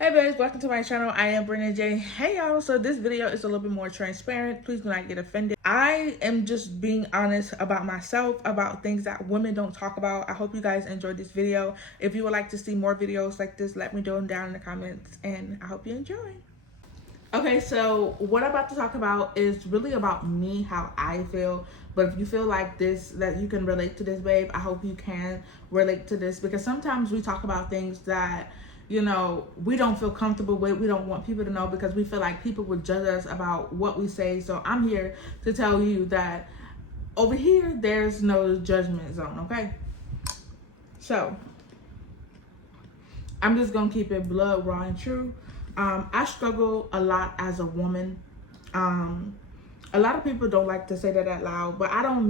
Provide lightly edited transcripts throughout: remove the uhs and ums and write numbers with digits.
Hey babes, welcome to my channel. I am Brenda. Hey y'all, so this video is a little bit more transparent. Please do not get offended. I am just being honest about myself, about things that women don't talk about. I hope you guys enjoyed this video. If you would like to see more videos like this, let me know them down in the comments, and I hope you enjoy. Okay, so what I'm about to talk about is really about me, how I feel. But if you feel like this, that you can relate to this, babe, I hope you can relate to this, because sometimes we talk about things that, you know, we don't feel comfortable with. We don't want people to know because we feel like people would judge us about what we say. So I'm here to tell you that over here, there's no judgment zone, okay? So I'm just gonna keep it blood raw and true. I struggle a lot as a woman. A lot of people don't like to say that out loud, but I don't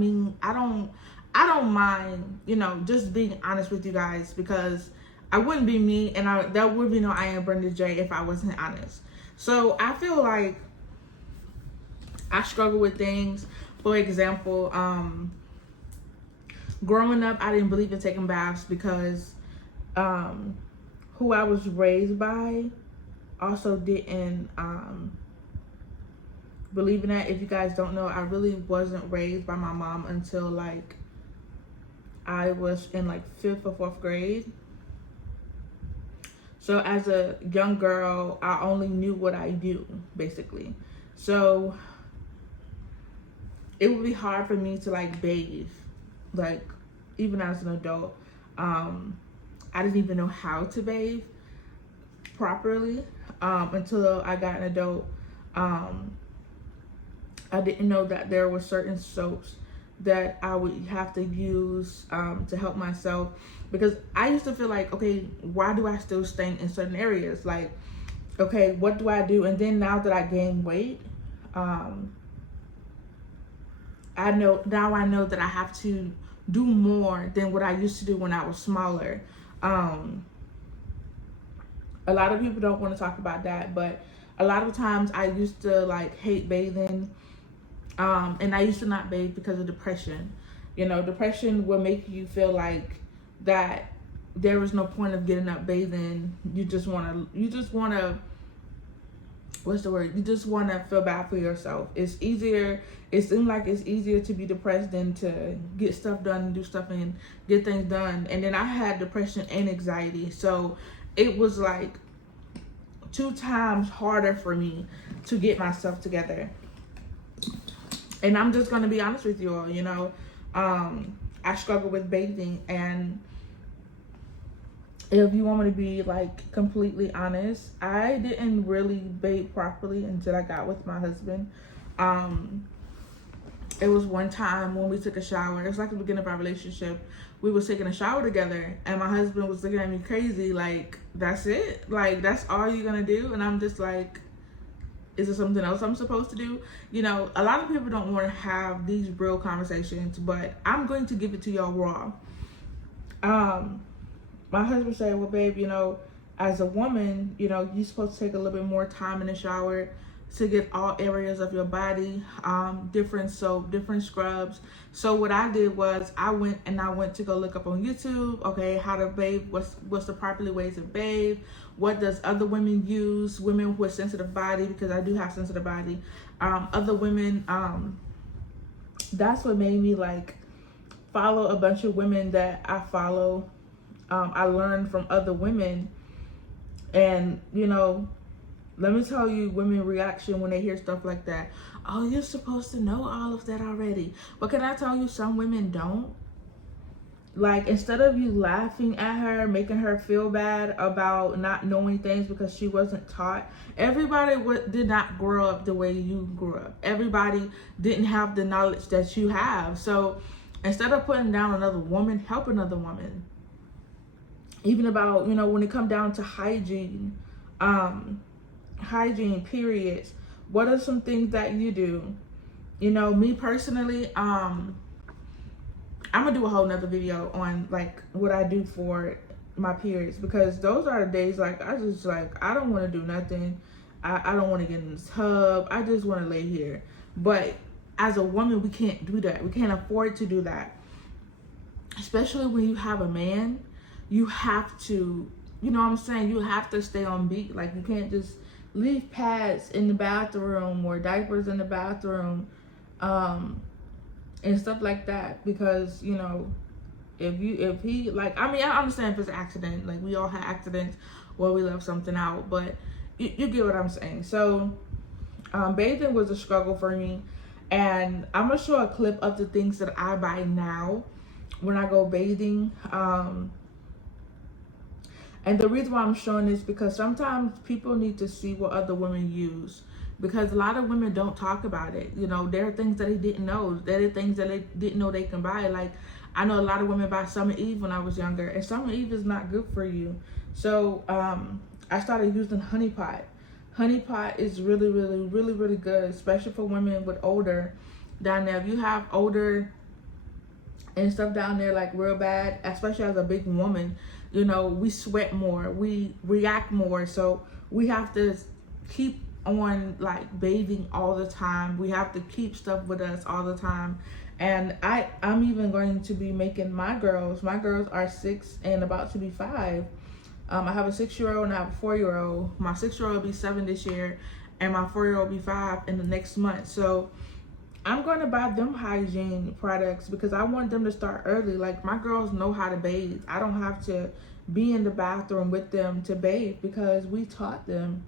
mind, you know, just being honest with you guys, because I wouldn't be me, and there would be no I am Brenda J if I wasn't honest. So I feel like I struggle with things. For example, growing up, I didn't believe in taking baths because who I was raised by also didn't believe in that. If you guys don't know, I really wasn't raised by my mom until like I was in like 5th or 4th grade. So as a young girl, I only knew what I do, basically. So it would be hard for me to like bathe, like even as an adult. I didn't even know how to bathe properly until I got an adult. I didn't know that there were certain soaps that I would have to use to help myself, because I used to feel like, okay, why do I still stink in certain areas? Like, okay, what do I do? And then now that I gained weight, I know that I have to do more than what I used to do when I was smaller. A lot of people don't want to talk about that, but a lot of times I used to like hate bathing. And I used to not bathe because of depression. You know, depression will make you feel like that there was no point of getting up bathing. You just want to, what's the word? You just want to feel bad for yourself. It seems like it's easier to be depressed than to get stuff done and do stuff and get things done. And then I had depression and anxiety. So it was like 2 times harder for me to get myself together. And I'm just going to be honest with you all, you know, I struggle with bathing. And if you want me to be like completely honest, I didn't really bathe properly until I got with my husband. It was one time when we took a shower. It was like the beginning of our relationship. We were taking a shower together, and my husband was looking at me crazy, like, that's it? Like, that's all you're going to do? And I'm just like, is there something else I'm supposed to do? You know, a lot of people don't want to have these real conversations, but I'm going to give it to y'all raw. My husband said, well, babe, you know, as a woman, you know, you're supposed to take a little bit more time in the shower to get all areas of your body, different soap, different scrubs. So what I did was I went to go look up on YouTube, okay, how to bathe, what's the proper ways to bathe, what does other women use, women with sensitive body, because I do have sensitive body, other women. That's what made me like follow a bunch of women that I follow. I learned from other women, and you know, let me tell you, women reaction when they hear stuff like that. Oh, you're supposed to know all of that already. But can I tell you, some women don't. Like, instead of you laughing at her, making her feel bad about not knowing things because she wasn't taught, everybody did not grow up the way you grew up. Everybody didn't have the knowledge that you have. So instead of putting down another woman, help another woman. Even about, you know, when it comes down to hygiene, periods, what are some things that you do? You know, me personally, I'm gonna do a whole nother video on like what I do for my periods, because those are the days like I don't want to do nothing. I don't want to get in the tub. I just want to lay here. But as a woman, we can't do that. We can't afford to do that, especially when you have a man. You have to you know what I'm saying, you have to stay on beat. Like, you can't just leave pads in the bathroom or diapers in the bathroom, and stuff like that, because, you know, if he, like, I mean, I understand if it's an accident, like, we all have accidents where we left something out, but you get what I'm saying. So bathing was a struggle for me, and I'm gonna show a clip of the things that I buy now when I go bathing. And the reason why I'm showing this, because sometimes people need to see what other women use, because a lot of women don't talk about it. You know, there are things that they didn't know. There are things that they didn't know they can buy. Like, I know a lot of women buy Summer Eve when I was younger, and Summer Eve is not good for you. So I started using Honey Pot. Honey Pot is really, really, really, really good, especially for women with odor down there. If you have odor and stuff down there, like, real bad, especially as a big woman, you know, we sweat more, we react more, so we have to keep on, like, bathing all the time. We have to keep stuff with us all the time. And I'm even going to be making my girls are 6 and about to be 5. I have a 6-year-old and I have a 4-year-old. My 6-year-old will be 7 this year, and my 4-year-old will be 5 in the next month. So I'm going to buy them hygiene products because I want them to start early. Like, my girls know how to bathe. I don't have to be in the bathroom with them to bathe, because we taught them,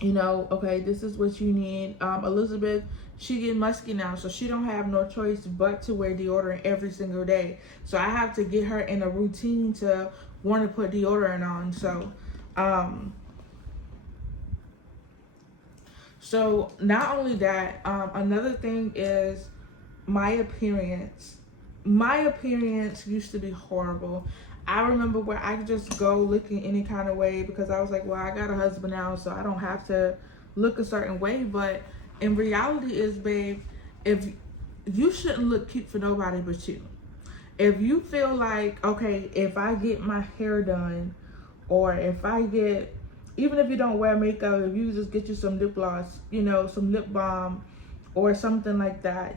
you know, okay, this is what you need. Elizabeth, she get musky now, so she don't have no choice but to wear deodorant every single day. So I have to get her in a routine to want to put deodorant on. So not only that, another thing is my appearance. My appearance used to be horrible. I remember where I could just go looking any kind of way, because I was like, well, I got a husband now, so I don't have to look a certain way. But in reality is, babe, if you shouldn't look cute for nobody but you. If you feel like, okay, if I get my hair done, or if I get, even if you don't wear makeup, if you just get you some lip gloss, you know, some lip balm or something like that,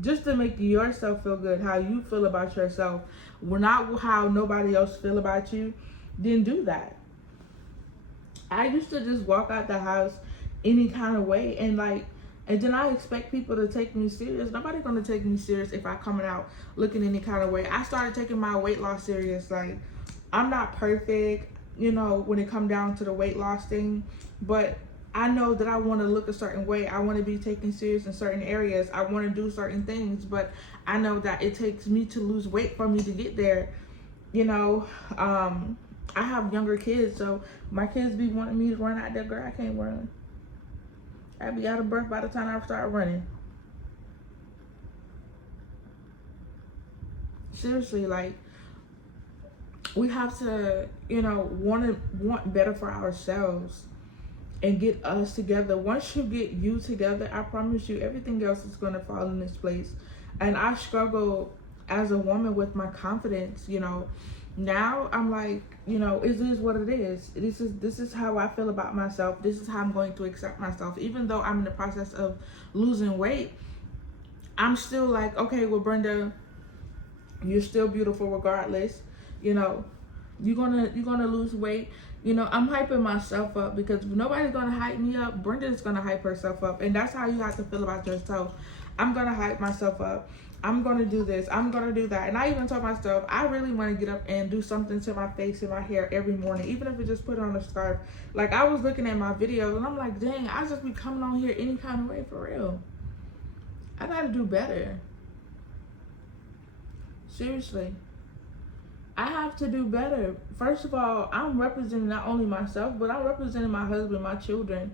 just to make yourself feel good, how you feel about yourself, not how nobody else feel about you, then do that. I used to just walk out the house any kind of way, and then I expect people to take me serious. Nobody's gonna take me serious if I coming out looking any kind of way. I started taking my weight loss serious. Like, I'm not perfect, you know, when it come down to the weight loss thing, but I know that I want to look a certain way. I want to be taken serious in certain areas. I want to do certain things, but I know that it takes me to lose weight for me to get there. You know, I have younger kids, so my kids be wanting me to run out there. Girl, I can't run. I'd be out of breath by the time I start running. Seriously, like, we have to, you know, want better for ourselves and get us together. Once you get you together, I promise you, everything else is going to fall in this place. And I struggle as a woman with my confidence, you know. Now I'm like, you know, it is what it is. This is how I feel about myself. This is how I'm going to accept myself. Even though I'm in the process of losing weight, I'm still like, okay, well, Brenda, you're still beautiful regardless. You know, you're gonna lose weight. You know, I'm hyping myself up, because if nobody's gonna hype me up, Brenda's gonna hype herself up. And that's how you have to feel about yourself. I'm gonna hype myself up. I'm gonna do this. I'm gonna do that. And I even told myself, I really want to get up and do something to my face and my hair every morning, even if it just put on a scarf. Like, I was looking at my videos and I'm like, dang, I just be coming on here any kind of way, for real. I gotta do better. Seriously. I have to do better. First of all, I'm representing not only myself, but I'm representing my husband, my children.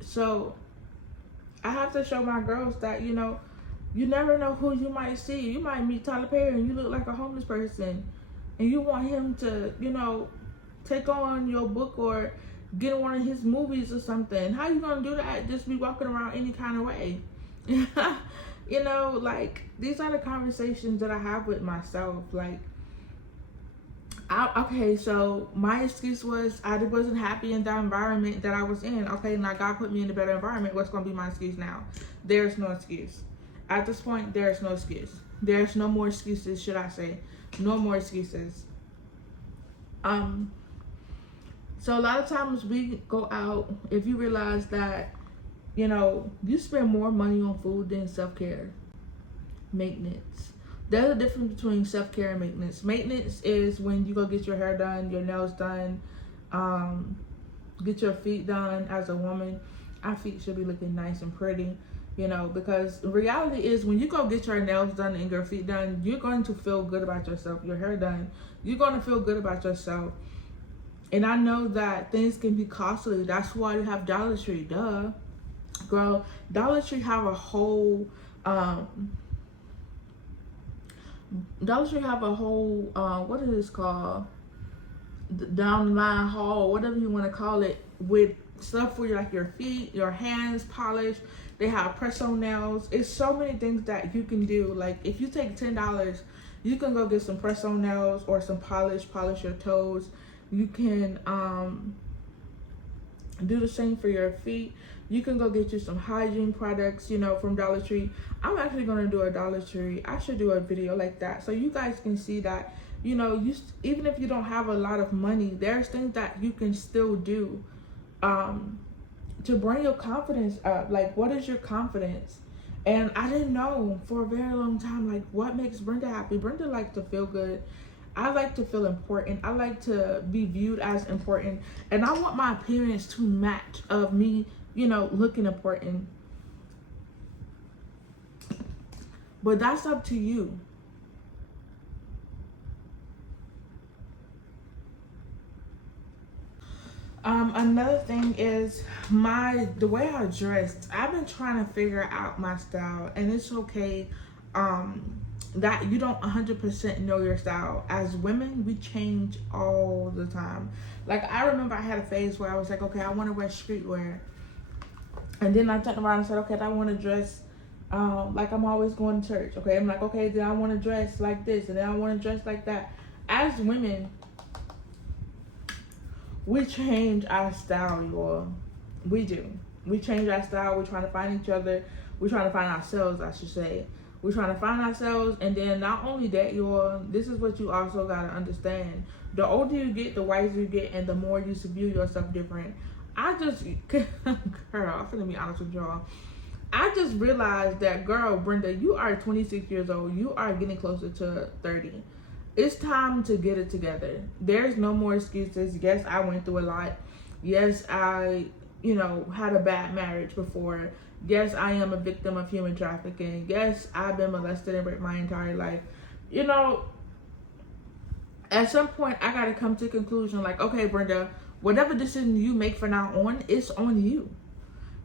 So I have to show my girls that, you know, you never know who you might see. You might meet Tyler Perry and you look like a homeless person, and you want him to, you know, take on your book or get in one of his movies or something. How you gonna do that? Just be walking around any kind of way. You know, like, these are the conversations that I have with myself. Like, okay, so my excuse was I wasn't happy in the environment that I was in. Okay, now God put me in a better environment. What's going to be my excuse now? There's no excuse. At this point, there's no excuse. There's no more excuses, should I say. No more excuses. Um, so a lot of times we go out, if you realize that, you know, you spend more money on food than self-care, maintenance. There's a difference between self-care and maintenance. Maintenance is when you go get your hair done, your nails done, get your feet done. As a woman, our feet should be looking nice and pretty, you know, because the reality is when you go get your nails done and your feet done, you're going to feel good about yourself. Your hair done, you're going to feel good about yourself. And I know that things can be costly. That's why you have Dollar Tree. Duh. Girl, Dollar Tree have a whole what is this called? Down the line haul, whatever you want to call it, with stuff for like your feet, your hands, polish. They have press-on nails. It's so many things that you can do. Like if you take $10, you can go get some press-on nails or some polish your toes. You can do the same for your feet. You can go get you some hygiene products, you know, from Dollar Tree. I'm actually going to do a Dollar Tree. I should do a video like that so you guys can see that, you know, even if you don't have a lot of money, there's things that you can still do to bring your confidence up. Like, what is your confidence? And I didn't know for a very long time, like, what makes Brenda happy. Brenda likes to feel good. I like to feel important. I like to be viewed as important. And I want my appearance to match of me, you know, looking important. But that's up to you. Another thing is the way I dressed. I've been trying to figure out my style, and it's okay that you don't 100% know your style. As women, we change all the time. Like, I remember I had a phase where I was like, okay, I want to wear streetwear. And then I turned around and said, okay, I want to dress like I'm always going to church. Okay, I'm like, okay, then I want to dress like this, and then I want to dress like that. As women, we change our style, y'all. We do. We change our style. We're trying to find each other. We're trying to find ourselves, I should say. We're trying to find ourselves, and then not only that, y'all, this is what you also got to understand. The older you get, the wiser you get, and the more you view yourself different. Girl, I'm finna be honest with y'all. I just realized that, girl, Brenda, you are 26 years old. You are getting closer to 30. It's time to get it together. There's no more excuses. Yes, I went through a lot. Yes, I, you know, had a bad marriage before. Yes, I am a victim of human trafficking. Yes, I've been molested and raped my entire life. You know, at some point, I got to come to a conclusion like, okay, Brenda, whatever decision you make from now on, it's on you.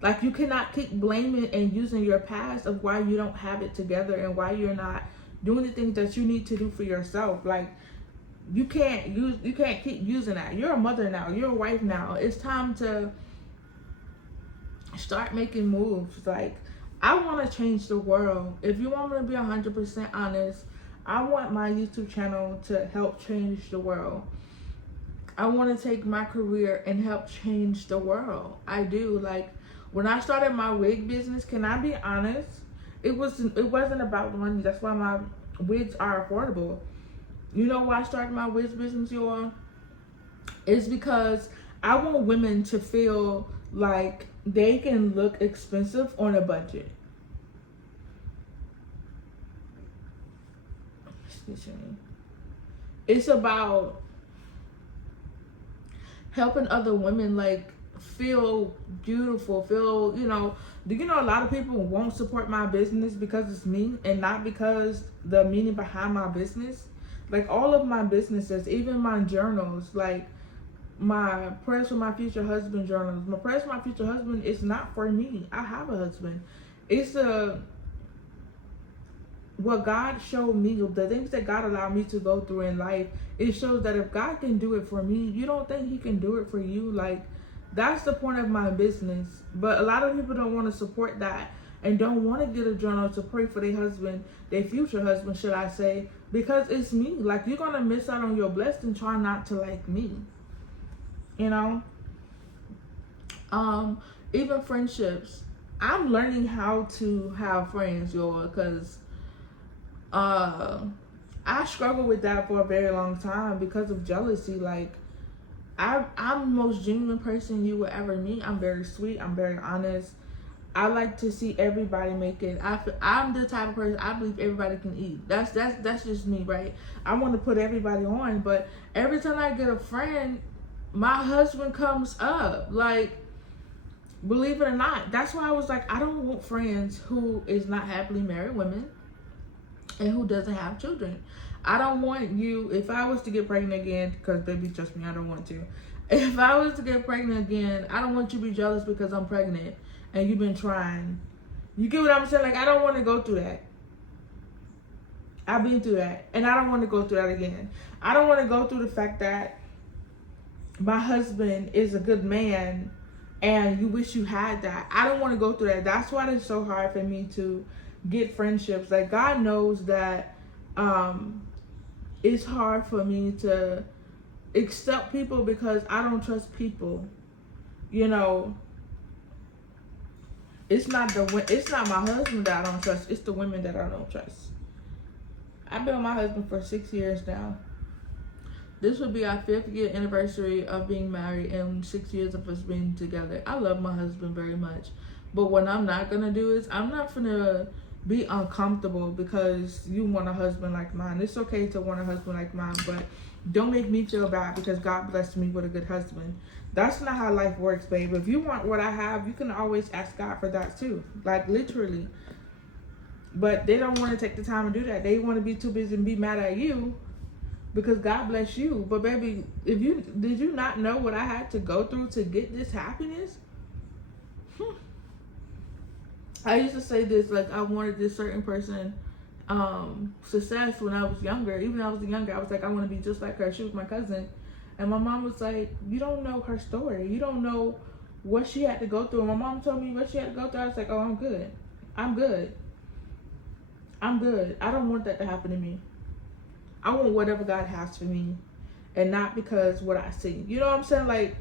Like, you cannot keep blaming and using your past of why you don't have it together and why you're not doing the things that you need to do for yourself. Like, you can't keep using that. You're a mother now. You're a wife now. It's time to start making moves. Like, I want to change the world. If you want me to be 100% honest, I want my YouTube channel to help change the world. I want to take my career and help change the world. I do. Like, when I started my wig business, can I be honest? It wasn't about the money. That's why my wigs are affordable. You know why I started my wigs business, y'all? It's because I want women to feel like they can look expensive on a budget. Excuse me. It's about helping other women, like, feel beautiful, feel, you know, a lot of people won't support my business because it's me and not because the meaning behind my business. Like, all of my businesses, even my journals, like my prayers for my future husband journals, my prayers for my future husband is not for me. I have a husband. It's what God showed me, the things that God allowed me to go through in life. It shows that if God can do it for me, you don't think he can do it for you? Like, that's the point of my business. But a lot of people don't want to support that and don't want to get a journal to pray for their husband, their future husband, should I say, because it's me. Like, you're going to miss out on your blessing trying not to like me. You know? Even friendships. I'm learning how to have friends, y'all, because I struggled with that for a very long time because of jealousy. Like, I'm the most genuine person you will ever meet. I'm very sweet. I'm very honest. I like to see everybody make it. I'm the type of person I believe everybody can eat. That's just me, right? I want to put everybody on, but every time I get a friend, my husband comes up. Like, believe it or not, that's why I was like, I don't want friends who is not happily married women and who doesn't have children. I don't want you, if I was to get pregnant again, because baby, trust me, I don't want to. If I was to get pregnant again, I don't want you to be jealous because I'm pregnant and you've been trying. You get what I'm saying? Like, I don't want to go through that. I've been through that, and I don't want to go through that again. I don't want to go through the fact that my husband is a good man and you wish you had that. I don't want to go through that. That's why it's so hard for me to get friendships. Like, God knows that it's hard for me to accept people because I don't trust people. You know, it's not my husband that I don't trust. It's the women that I don't trust. I've been with my husband for 6 years now. This will be our 5th year anniversary of being married and 6 years of us being together. I love my husband very much. But what I'm not going to do is I'm not going to be uncomfortable because you want a husband like mine. It's okay to want a husband like mine, but don't make me feel bad because God blessed me with a good husband. That's not how life works, babe. If you want what I have, you can always ask God for that too. Like, literally. But they don't want to take the time to do that. They want to be too busy and be mad at you because God bless you. But baby, did you not know what I had to go through to get this happiness? I used to say this, like, I wanted this certain person success when I was younger. Even when I was younger, I was like, I want to be just like her. She was my cousin. And my mom was like, you don't know her story. You don't know what she had to go through. And my mom told me what she had to go through. I was like, oh, I'm good. I'm good. I'm good. I don't want that to happen to me. I want whatever God has for me. And not because what I see. You know what I'm saying? Like,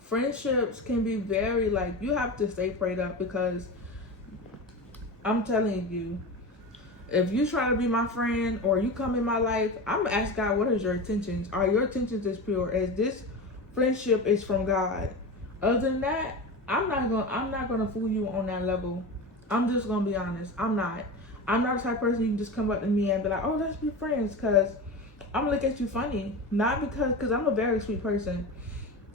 friendships can be very, like, you have to stay prayed up because I'm telling you, if you try to be my friend or you come in my life, I'm gonna ask God, what is your intentions? Are your intentions as pure as this friendship is from God? Other than that, I'm not gonna fool you on that level. I'm just gonna be honest. I'm not the type of person you can just come up to me and be like, oh, let's be friends, because I'm gonna look at you funny. Not because I'm a very sweet person.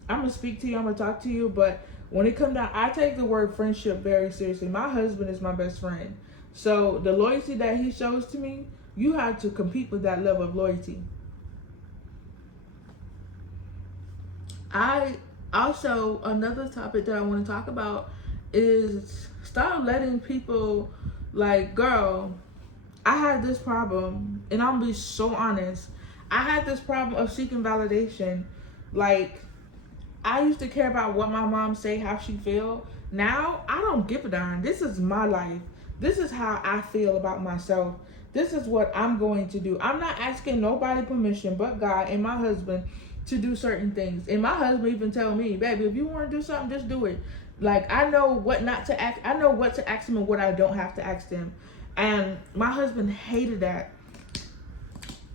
I'm gonna speak to you, I'm gonna talk to you, but when it comes down, I take the word friendship very seriously. My husband is my best friend. So the loyalty that he shows to me, you have to compete with that level of loyalty. Also, another topic that I want to talk about is stop letting people, like, girl, I had this problem, and I'm gonna be so honest. I had this problem of seeking validation. Like, I used to care about what my mom say, how she feel. Now, I don't give a darn. This is my life. This is how I feel about myself. This is what I'm going to do. I'm not asking nobody permission but God and my husband to do certain things. And my husband even tell me, baby, if you want to do something, just do it. Like, I know what not to ask. I know what to ask him and what I don't have to ask him. And my husband hated that.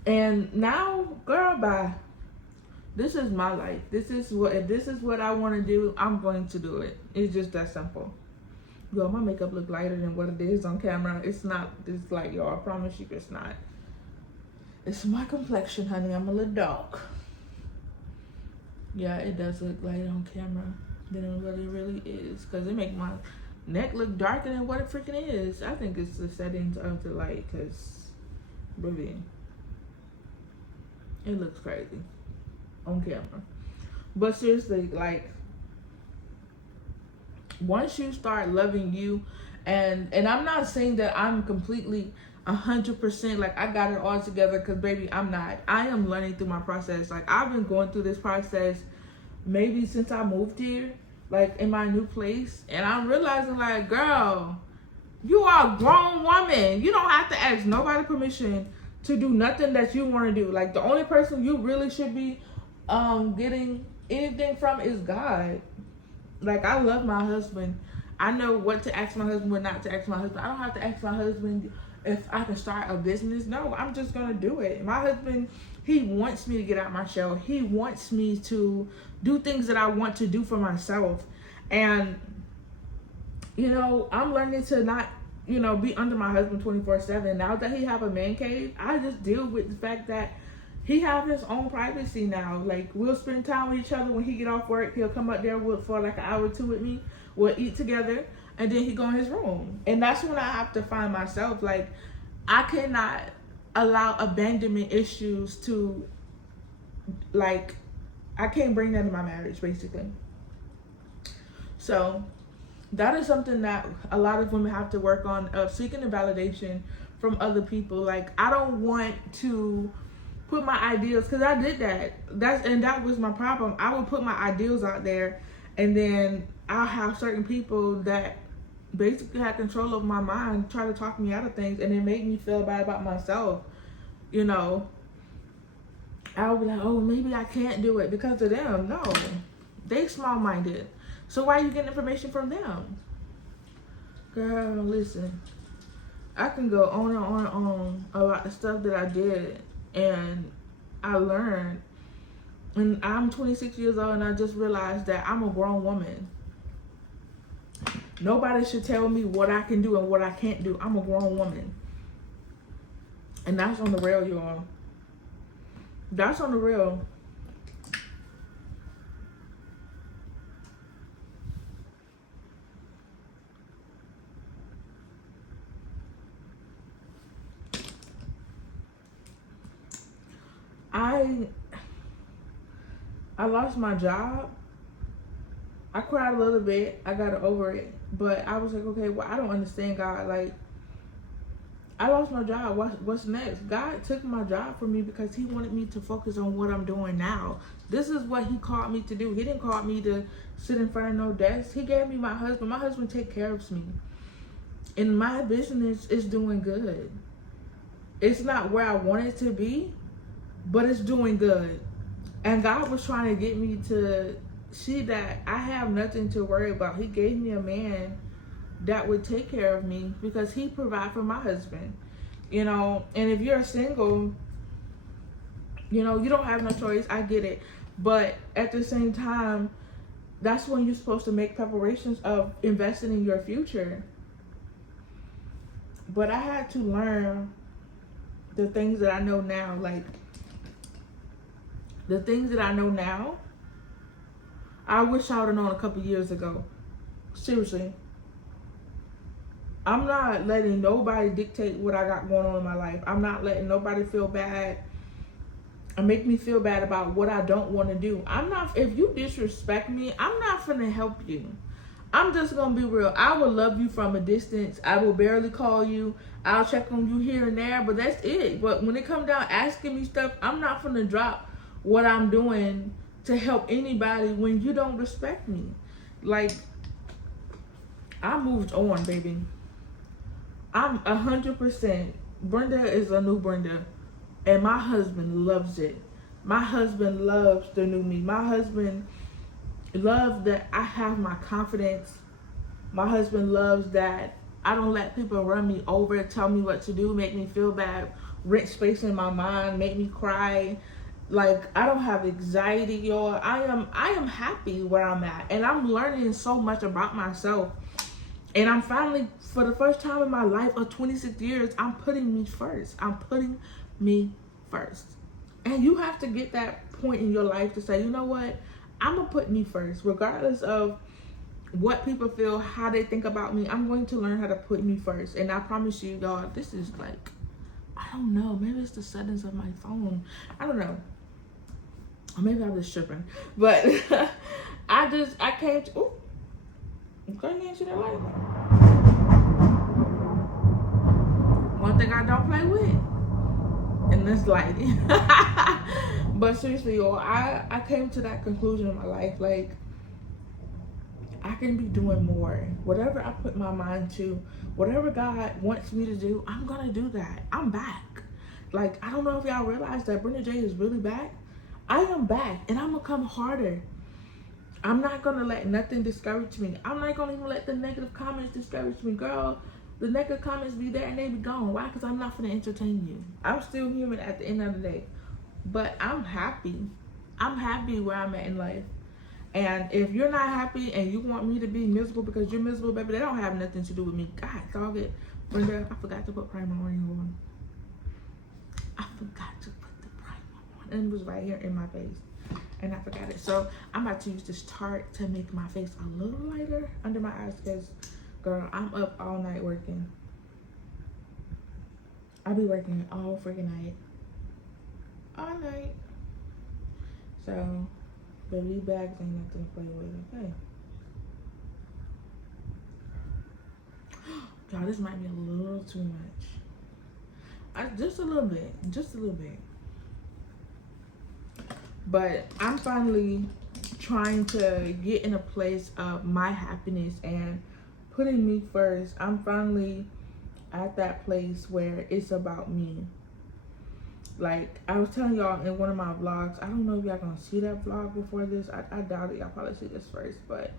And now, girl, bye. This is my life. This is what I want to do. I'm going to do it. It's just that simple. Yo, my makeup look lighter than what it is on camera. It's not. It's like, yo, I promise you, it's not. It's my complexion, honey. I'm a little dark. Yeah, it does look lighter on camera than it really is, because it make my neck look darker than what it freaking is. I think it's the settings of the light, because, baby, it looks crazy on camera. But seriously, like, once you start loving you, and I'm not saying that I'm completely 100% like I got it all together, because baby, I'm not. I am learning through my process. Like, I've been going through this process maybe since I moved here, like in my new place, and I'm realizing, like, girl, you are a grown woman. You don't have to ask nobody permission to do nothing that you want to do. Like, the only person you really should be getting anything from is God. Like, I love my husband. I know what to ask my husband, what not to ask my husband. I don't have to ask my husband, if I can start a business. No, I'm just gonna do it. My husband, he wants me to get out my shell. He wants me to do things that I want to do for myself. And I'm learning to not, be under my husband 24/7. Now that he have a man cave, I just deal with the fact that he have his own privacy now. Like, we'll spend time with each other. When he get off work, he'll come up there for like an hour or two with me. We'll eat together, and then he go in his room. And that's when I have to find myself. Like, I cannot allow abandonment issues to, like, I can't bring that in my marriage, basically. So that is something that a lot of women have to work on, of seeking the validation from other people. Like, I don't want to put my ideals, because I did that. That was my problem. I would put my ideals out there, and then I'll have certain people that basically had control of my mind try to talk me out of things, and it made me feel bad about myself. I would be like, oh, maybe I can't do it because of them. No, they small-minded. So why are you getting information from them? Girl, listen. I can go on and on and on about the stuff that I did and I learned. And I'm 26 years old, and I just realized that I'm a grown woman. Nobody should tell me what I can do and what I can't do. I'm a grown woman. And that's on the real, y'all. That's on the real. I lost my job. I cried a little bit. I got over it. But I was like, okay, well, I don't understand, God. Like, I lost my job. What's next? God took my job from me because he wanted me to focus on what I'm doing now. This is what he called me to do. He didn't call me to sit in front of no desk. He gave me my husband. My husband take care of me. And my business is doing good. It's not where I want it to be, but it's doing good. And God was trying to get me to see that I have nothing to worry about. He gave me a man that would take care of me because he provide for my husband. And if you're single, you don't have no choice. I get it. But at the same time, that's when you're supposed to make preparations of investing in your future. But I had to learn the things that I know now. Like, the things that I know now, I wish I would have known a couple years ago. Seriously. I'm not letting nobody dictate what I got going on in my life. I'm not letting nobody feel bad or make me feel bad about what I don't want to do. If you disrespect me, I'm not finna help you. I'm just gonna be real. I will love you from a distance. I will barely call you. I'll check on you here and there, but that's it. But when it comes down asking me stuff, I'm not finna drop what I'm doing to help anybody when you don't respect me. Like, I moved on, baby. I'm 100%. Brenda is a new Brenda, and my husband loves it. My husband loves the new me. My husband loves that I have my confidence. My husband loves that I don't let people run me over, tell me what to do, make me feel bad, rent space in my mind, make me cry. Like, I don't have anxiety, y'all. I am happy where I'm at, and I'm learning so much about myself. And I'm finally, for the first time in my life of 26 years, I'm putting me first. I'm putting me first. And you have to get that point in your life to say, you know what? I'm going to put me first. Regardless of what people feel, how they think about me, I'm going to learn how to put me first. And I promise you, y'all, this is like, I don't know. Maybe it's the settings of my phone. I don't know. Or maybe I'm just tripping. But I came to, ooh. Okay, you see that light? One thing I don't play with, and this lighting. But seriously, y'all, I came to that conclusion in my life. Like, I can be doing more. Whatever I put my mind to, whatever God wants me to do, I'm gonna do that. I'm back. Like, I don't know if y'all realize that Brenda J is really back. I am back, and I'm gonna come harder. I'm not gonna let nothing discourage me. I'm not gonna even let the negative comments discourage me. Girl, The negative comments be there and they be gone. Why? Because I'm not gonna entertain you. I'm still human at the end of the day. But I'm happy. I'm happy where I'm at in life. And if you're not happy and you want me to be miserable because you're miserable, baby, they don't have nothing to do with me. God, dog it. Brenda, I forgot to put primer on you on. I forgot to put the primer on. And it was right here in my face. And I forgot it. So I'm about to use this Tarte to make my face a little lighter under my eyes because, girl, I'm up all night working. I'll be working all freaking night. All night. So, baby, these bags ain't nothing to play with, okay? Y'all, this might be a little too much. Just a little bit. Just a little bit. But I'm finally trying to get in a place of my happiness and putting me first. I'm finally at that place where it's about me. Like, I was telling y'all in one of my vlogs, I don't know if y'all gonna see that vlog before this. I doubt it. Y'all probably see this first. But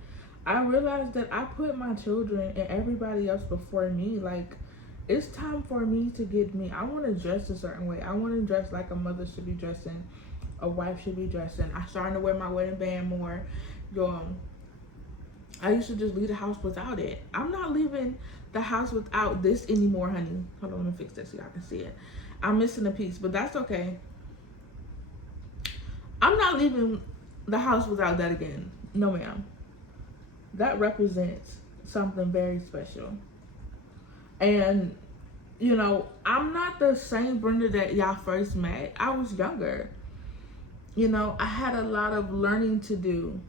I realized that I put my children and everybody else before me. Like, it's time for me to get me. I want to dress a certain way. I want to dress like a mother should be dressing. A wife should be dressing. I'm starting to wear my wedding band more. I used to just leave the house without it. I'm not leaving the house without this anymore, honey. Hold on, let me fix this so y'all can see it. I'm missing a piece, but that's okay. I'm not leaving the house without that again. No, ma'am. That represents something very special. And, you know, I'm not the same Brenda that y'all first met. I was younger. You know, I had a lot of learning to do.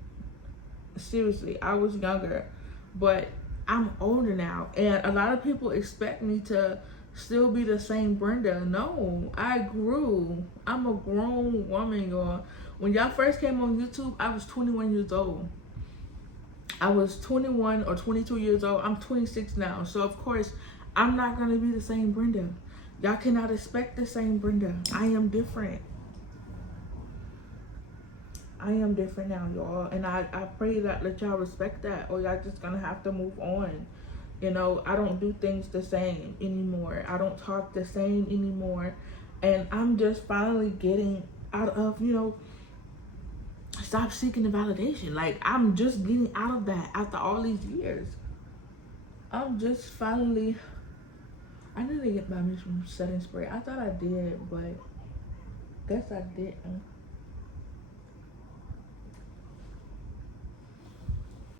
Seriously, I was younger. But I'm older now. And a lot of people expect me to still be the same Brenda. No, I grew. I'm a grown woman, y'all. When y'all first came on YouTube, I was 21 years old. I was 21 or 22 years old. I'm 26 now. So, of course, I'm not going to be the same Brenda. Y'all cannot expect the same Brenda. I am different. I am different now, y'all. And I pray that y'all respect that, or y'all just going to have to move on. You know, I don't do things the same anymore. I don't talk the same anymore. And I'm just finally getting out of, you know, stop seeking the validation. Like, I'm just getting out of that after all these years. I'm just finally, I need to get by me some setting spray. I thought I did, but guess I didn't.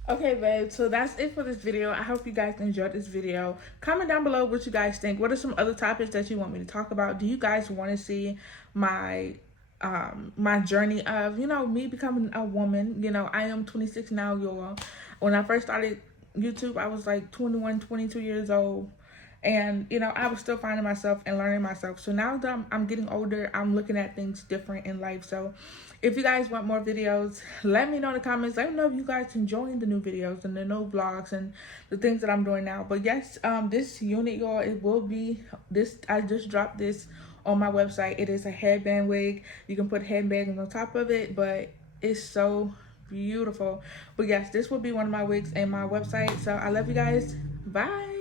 Okay, babe, so that's it for this video. I hope you guys enjoyed this video. Comment down below what you guys think. What are some other topics that you want me to talk about? Do you guys want to see my my journey of, you know, me becoming a woman? You know, I am 26 now, y'all. When I first started YouTube, I was like 21, 22 years old. And, you know, I was still finding myself and learning myself. So now that I'm getting older, I'm looking at things different in life. So if you guys want more videos, let me know in the comments. Let me know if you guys enjoying the new videos and the new vlogs and the things that I'm doing now. But yes, this unit, y'all, it will be this. I just dropped this on my website. It is a headband wig. You can put headbands on top of it, but it's so beautiful. But yes, this will be one of my wigs in my website. So I love you guys. Bye.